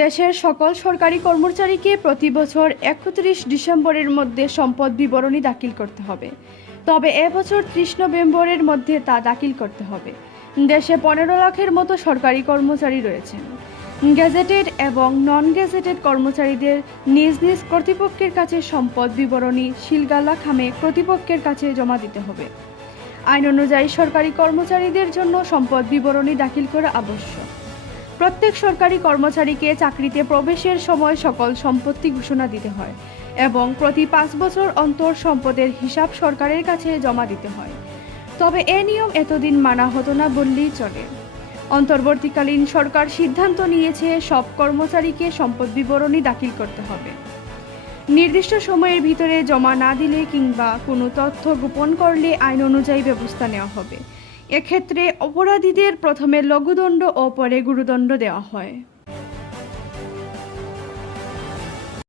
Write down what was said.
দেশের সকল সরকারি কর্মচারীকে প্রতি বছর ৩১ ডিসেম্বরের মধ্যে সম্পদ বিবরণী দাখিল করতে হবে। তবে এবছর ৩০ নভেম্বরের মধ্যে তা দাখিল করতে হবে। দেশে ১৫ লাখের মতো সরকারি কর্মচারী রয়েছেন। গেজেটেড এবং নন গেজেটেড কর্মচারীদের নিজ নিজ কর্তৃপক্ষের কাছে সম্পদ বিবরণী শিলগালা খামে কর্তৃপক্ষের কাছে জমা দিতে হবে। আইন অনুযায়ী সরকারি কর্মচারীদের জন্য সম্পদ বিবরণী দাখিল করা আবশ্যক। প্রত্যেক সরকারি কর্মচারীকে চাকরিতে প্রবেশের সময় সকল সম্পত্তি ঘোষণা দিতে হয় এবং প্রতি ৫ বছর অন্তর সম্পদের হিসাব সরকারের কাছে জমা দিতে হয়। তবে এ নিয়ম এতদিন মানা হতো না বললেই চলে। অন্তর্বর্তীকালীন সরকার সিদ্ধান্ত নিয়েছে সব কর্মচারীকে সম্পদ বিবরণী দাখিল করতে হবে। নির্দিষ্ট সময়ের ভিতরে জমা না দিলে কিংবা কোনো তথ্য গোপন করলে আইন অনুযায়ী ব্যবস্থা নেওয়া হবে। এক্ষেত্রে অপরাধীদের প্রথমে লঘুদণ্ড ও পরে গুরুদণ্ড দেওয়া হয়।